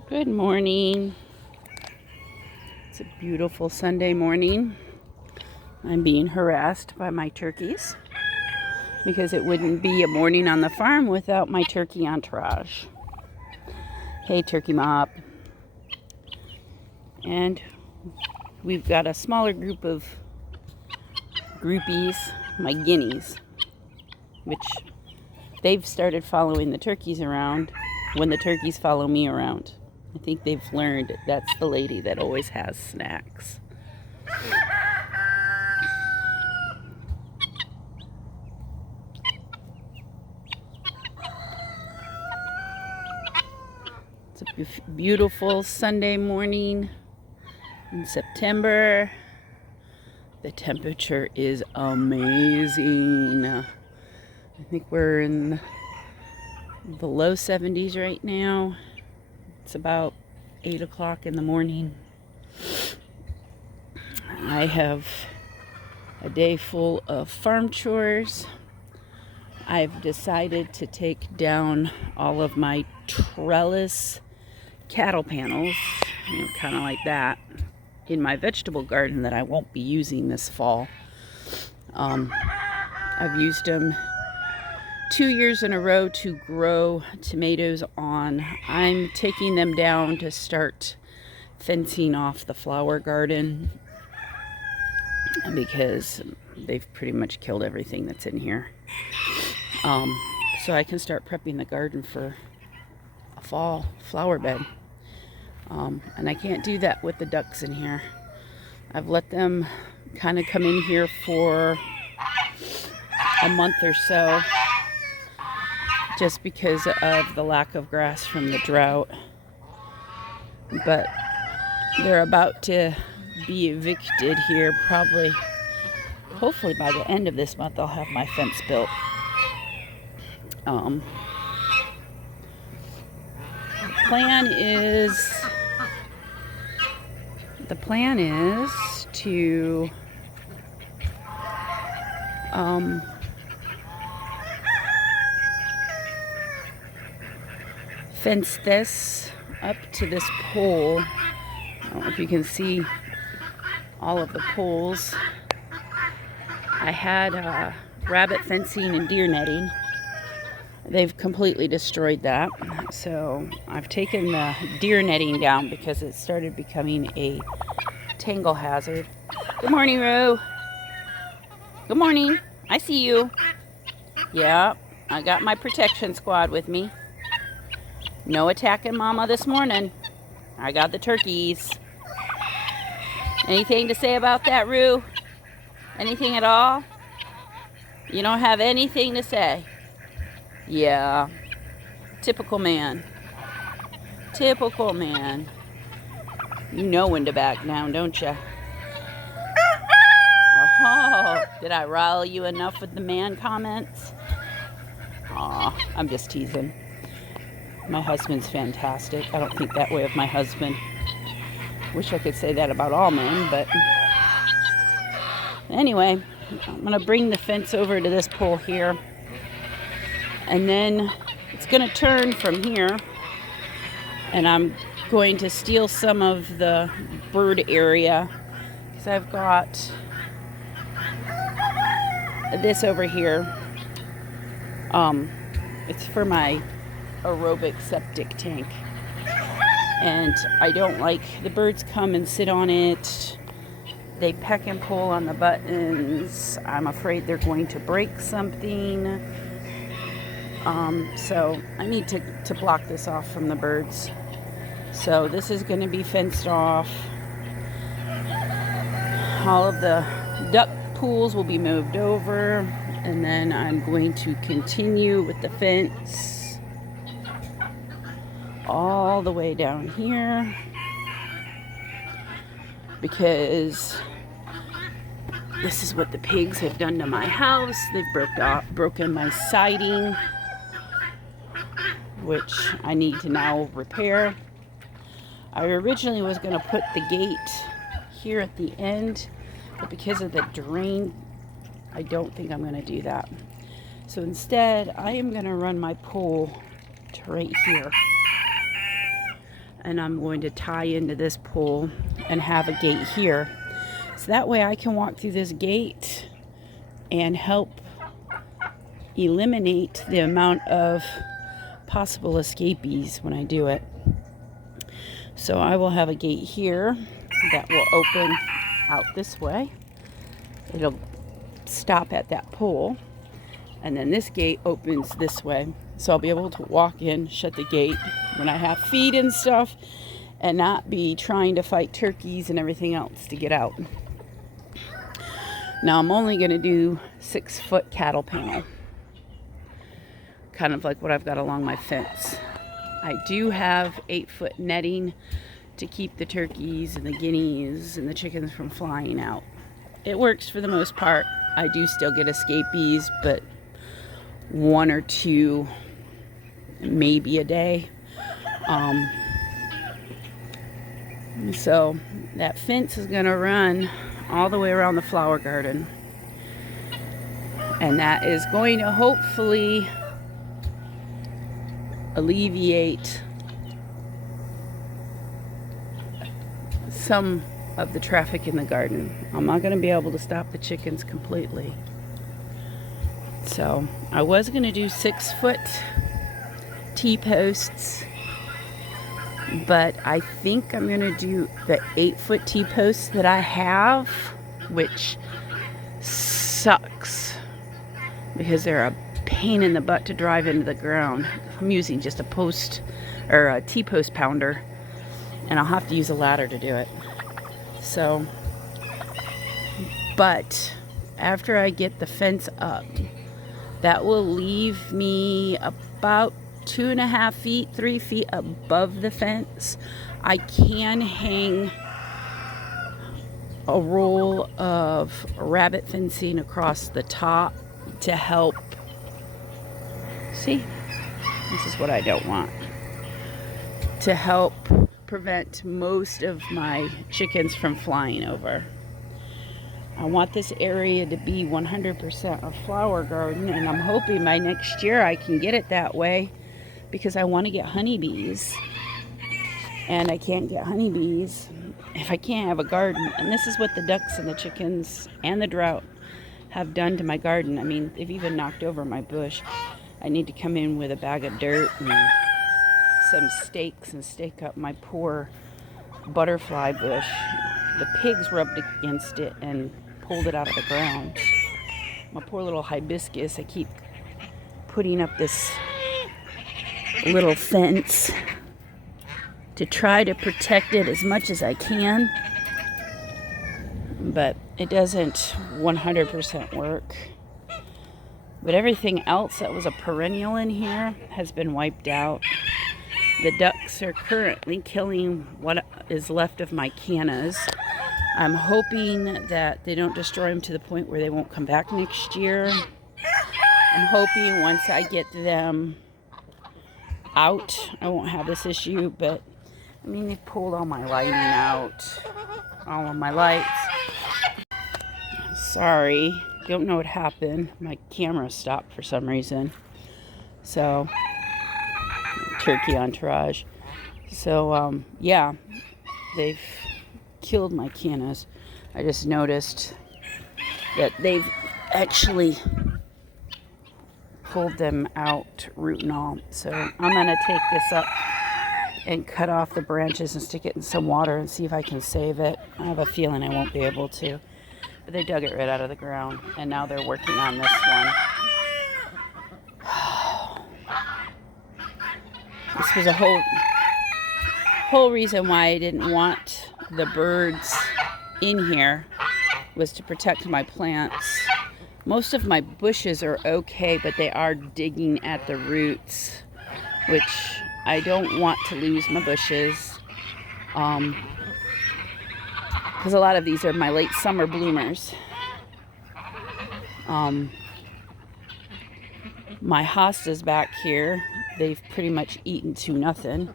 Good morning. It's a beautiful Sunday morning. I'm being harassed by my turkeys because it wouldn't be a morning on the farm without my turkey entourage. Hey, Turkey Mop. And we've got a smaller group of groupies, my guineas, which they've started following the turkeys around when the turkeys follow me around. I think they've learned that's the lady that always has snacks. It's a beautiful Sunday morning in September. The temperature is amazing. I think we're in the low 70s right now. It's about 8 o'clock in the morning. I have a day full of farm chores. I've decided to take down all of my trellis cattle panels, kind of like that, in my vegetable garden that I won't be using this fall. I've used them 2 years in a row to grow tomatoes on. I'm taking them down to start fencing off the flower garden because they've pretty much killed everything that's in here. So I can start prepping the garden for a fall flower bed. And I can't do that with the ducks in here. I've let them kind of come in here for a month or so, just because of the lack of grass from the drought. But they're about to be evicted here hopefully by the end of this month I'll have my fence built. The plan is to fence this up to this pole. I don't know if you can see all of the poles. I had rabbit fencing and deer netting. They've completely destroyed that. So I've taken the deer netting down because it started becoming a tangle hazard. Good morning, Roo. Good morning. I see you. Yeah, I got my protection squad with me. No attacking Mama this morning. I got the turkeys. Anything to say about that, Roo? Anything at all? You don't have anything to say? Yeah. Typical man. Typical man. You know when to back down, don't you? Oh, did I rile you enough with the man comments? Aw, I'm just teasing. My husband's fantastic. I don't think that way of my husband. Wish I could say that about all men, but anyway, I'm going to bring the fence over to this pole here. And then it's going to turn from here. And I'm going to steal some of the bird area because I've got this over here. It's for my aerobic septic tank. And I don't like the birds come and sit on it. They peck and pull on the buttons. I'm afraid they're going to break something. So I need to block this off from the birds. So this is going to be fenced off. All of the duck pools will be moved over. And then I'm going to continue with the fence all the way down here, because this is what the pigs have done to my house. They've broken my siding, which I need to now repair. I originally was going to put the gate here at the end, but because of the drain, I don't think I'm going to do that. So instead, I am going to run my pole to right here. and I'm going to tie into this pole and have a gate here. So that way I can walk through this gate and help eliminate the amount of possible escapees when I do it. So I will have a gate here that will open out this way. It'll stop at that pole, and then this gate opens this way. So I'll be able to walk in, shut the gate when I have feed and stuff, and not be trying to fight turkeys and everything else to get out. Now I'm only going to do 6-foot cattle panel, kind of like what I've got along my fence. I do have 8-foot netting to keep the turkeys and the guineas and the chickens from flying out. It works for the most part. I do still get escapees, but 1 or 2 maybe a day. So that fence is going to run all the way around the flower garden, and that is going to hopefully alleviate some of the traffic in the garden. I'm not going to be able to stop the chickens completely. So I was going to do 6-foot T-posts, but I think I'm going to do the 8-foot T-posts that I have, which sucks because they're a pain in the butt to drive into the ground. I'm using just a post or a T-post pounder, and I'll have to use a ladder to do it. So, but after I get the fence up, that will leave me about 2.5 feet, 3 feet above the fence. I can hang a roll of rabbit fencing across the top to help. See, this is what I don't want. To help prevent most of my chickens from flying over. I want this area to be 100% a flower garden, and I'm hoping by next year I can get it that way, because I want to get honeybees, and I can't get honeybees if I can't have a garden. And this is what the ducks and the chickens and the drought have done to my garden. I mean, they've even knocked over my bush. I need to come in with a bag of dirt and some stakes and stake up my poor butterfly bush. The pigs rubbed against it and pulled it out of the ground. My poor little hibiscus, I keep putting up this little fence to try to protect it as much as I can, but it doesn't 100% work. But everything else that was a perennial in here has been wiped out. The ducks are currently killing what is left of my cannas. I'm hoping that they don't destroy them to the point where they won't come back next year. I'm hoping once I get them out, I won't have this issue, but I mean, they've pulled all my lighting out, all of my lights. Sorry, don't know what happened. My camera stopped for some reason. So, turkey entourage. So, yeah, they've killed my cannas. I just noticed that they've actually pulled them out, root and all. So I'm going to take this up and cut off the branches and stick it in some water and see if I can save it. I have a feeling I won't be able to. But they dug it right out of the ground, and now they're working on this one. This was a whole reason why I didn't want the birds in here, was to protect my plants. Most of my bushes are okay, but they are digging at the roots, which I don't want to lose my bushes. Because a lot of these are my late summer bloomers. My hostas back here, they've pretty much eaten to nothing.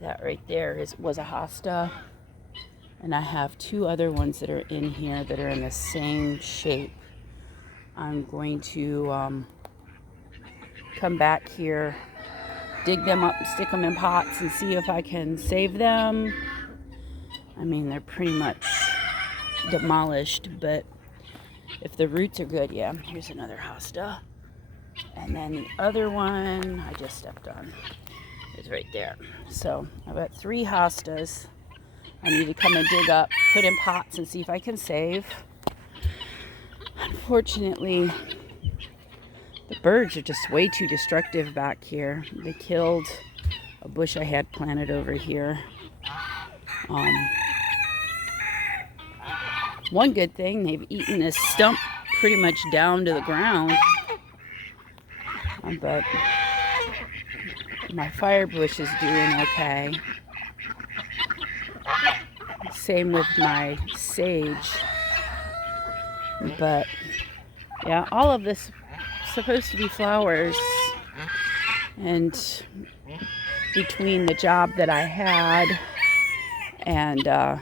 That right there was a hosta. And I have 2 other ones that are in here that are in the same shape. I'm going to come back here dig them up and stick them in pots and see if I can save them. I mean, they're pretty much demolished, but if the roots are good, yeah. Here's another hosta. And then the other one I just stepped on is right there. So I've got 3 hostas I need to come and dig up, put in pots, and see if I can save. Unfortunately, the birds are just way too destructive back here. They killed a bush I had planted over here. One good thing, they've eaten this stump pretty much down to the ground. But my fire bush is doing okay. Same with my sage. But yeah, all of this is supposed to be flowers. And between the job that I had and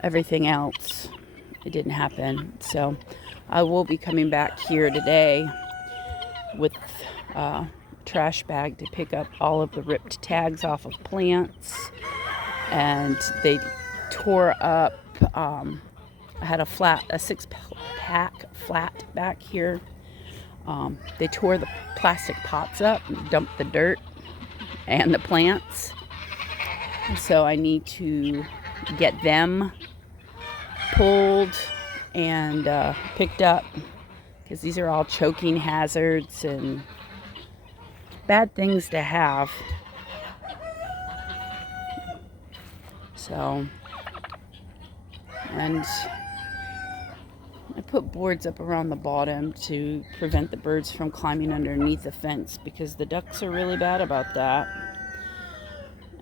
everything else, it didn't happen. So I will be coming back here today with a trash bag to pick up all of the ripped tags off of plants. And they tore up, I had a 6-pack flat back here. They tore the plastic pots up and dumped the dirt and the plants. So I need to get them pulled and picked up, because these are all choking hazards and bad things to have. So, and I put boards up around the bottom to prevent the birds from climbing underneath the fence, because the ducks are really bad about that.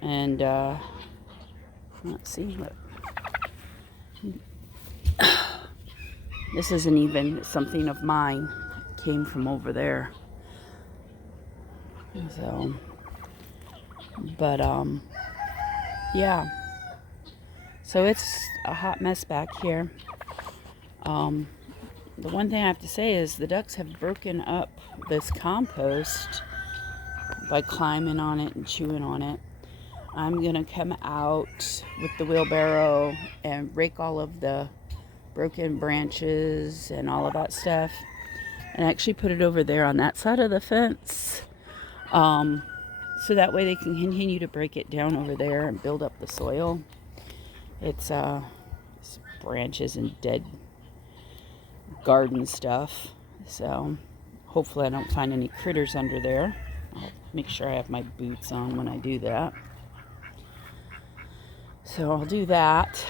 And let's see, look. This isn't even something of mine. It came from over there. So, but yeah. So it's a hot mess back here. The one thing I have to say is the ducks have broken up this compost by climbing on it and chewing on it. I'm gonna come out with the wheelbarrow and rake all of the broken branches and all of that stuff, and actually put it over there on that side of the fence, so that way they can continue to break it down over there and build up the soil. It's branches and dead garden stuff, so hopefully I don't find any critters under there. I'll make sure I have my boots on when I do that. So I'll do that.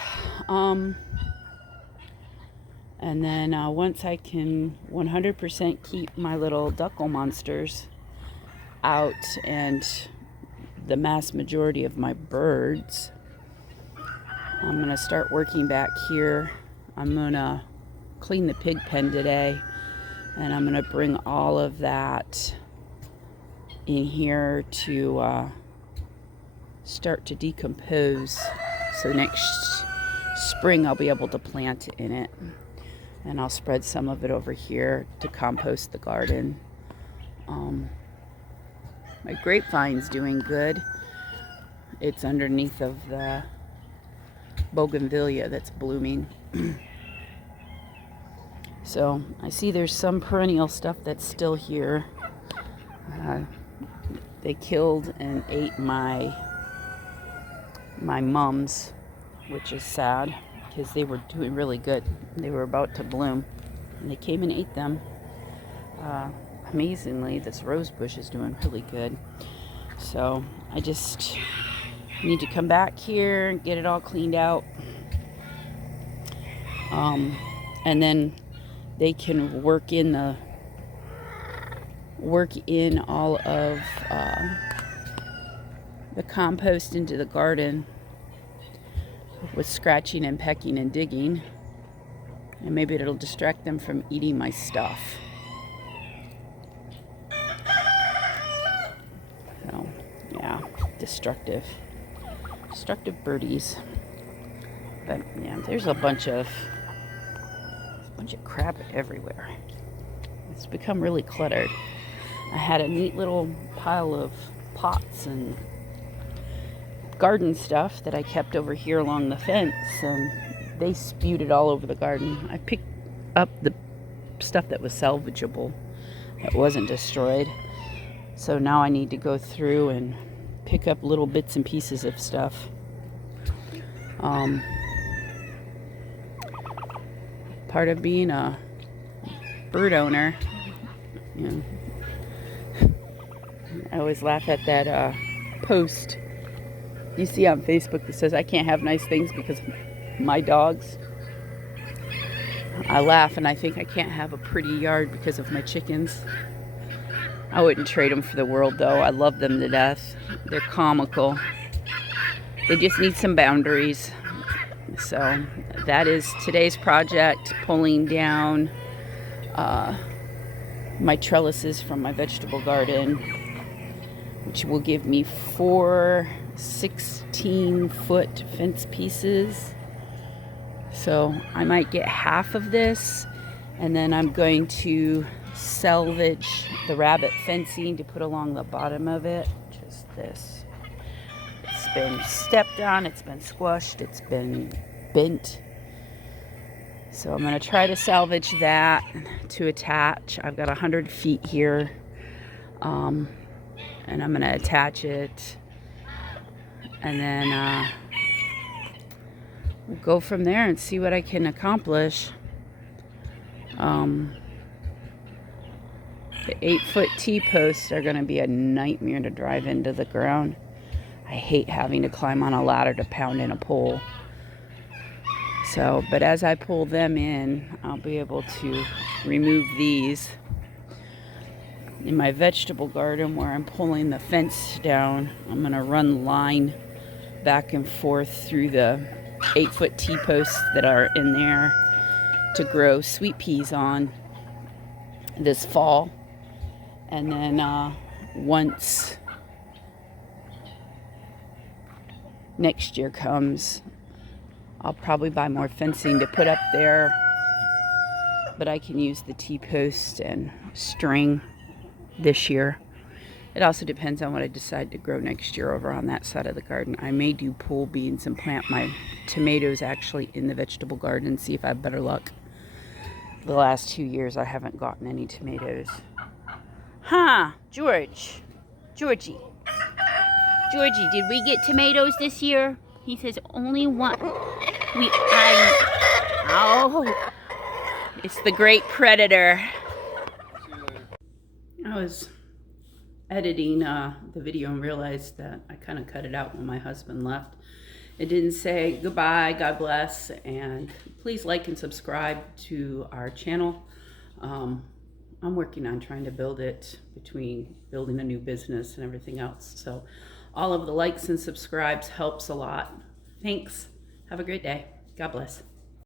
And then once I can 100% keep my little duckle monsters out and the mass majority of my birds, I'm going to start working back here. I'm going to clean the pig pen today, and I'm going to bring all of that in here to start to decompose. So next spring I'll be able to plant in it. And I'll spread some of it over here to compost the garden. My grapevine's doing good. It's underneath of the bougainvillea that's blooming. So I see there's some perennial stuff that's still here. They killed and ate my mums, which is sad, because they were doing really good. They were about to bloom, and they came and ate them. Amazingly, this rose bush is doing really good. So I just need to come back here and get it all cleaned out. And then they can work in all of the compost into the garden with scratching and pecking and digging, and maybe it'll distract them from eating my stuff. So yeah, destructive birdies. But yeah, there's a bunch of crap everywhere. It's become really cluttered. I had a neat little pile of pots and garden stuff that I kept over here along the fence, and they spewed it all over the garden. I picked up the stuff that was salvageable, that wasn't destroyed. So now I need to go through and pick up little bits and pieces of stuff. Part of being a bird owner, you know, I always laugh at that post you see on Facebook that says I can't have nice things because of my dogs. I laugh and I think I can't have a pretty yard because of my chickens. I wouldn't trade them for the world, though. I love them to death. They're comical. They just need some boundaries. So that is today's project, pulling down my trellises from my vegetable garden, which will give me 4 16-foot fence pieces. So I might get half of this, and then I'm going to salvage the rabbit fencing to put along the bottom of it. Just this. It's been stepped on, it's been squashed, it's been bent. So I'm going to try to salvage that to attach. I've got 100 feet here, and I'm going to attach it, and then we'll go from there and see what I can accomplish. The 8-foot T-posts are going to be a nightmare to drive into the ground. I hate having to climb on a ladder to pound in a pole. So, but as I pull them in, I'll be able to remove these. In my vegetable garden where I'm pulling the fence down, I'm going to run line back and forth through the 8-foot T-posts that are in there to grow sweet peas on this fall. And then once next year comes, I'll probably buy more fencing to put up there, but I can use the T-post and string this year. It also depends on what I decide to grow next year over on that side of the garden. I may do pole beans and plant my tomatoes actually in the vegetable garden, see if I have better luck. The last 2 years I haven't gotten any tomatoes. Georgie, did we get tomatoes this year? He says only one. It's the great predator. I was editing the video and realized that I kind of cut it out when my husband left. It didn't say goodbye, God bless, and please like and subscribe to our channel. I'm working on trying to build it between building a new business and everything else. So all of the likes and subscribes helps a lot. Thanks. Have a great day. God bless.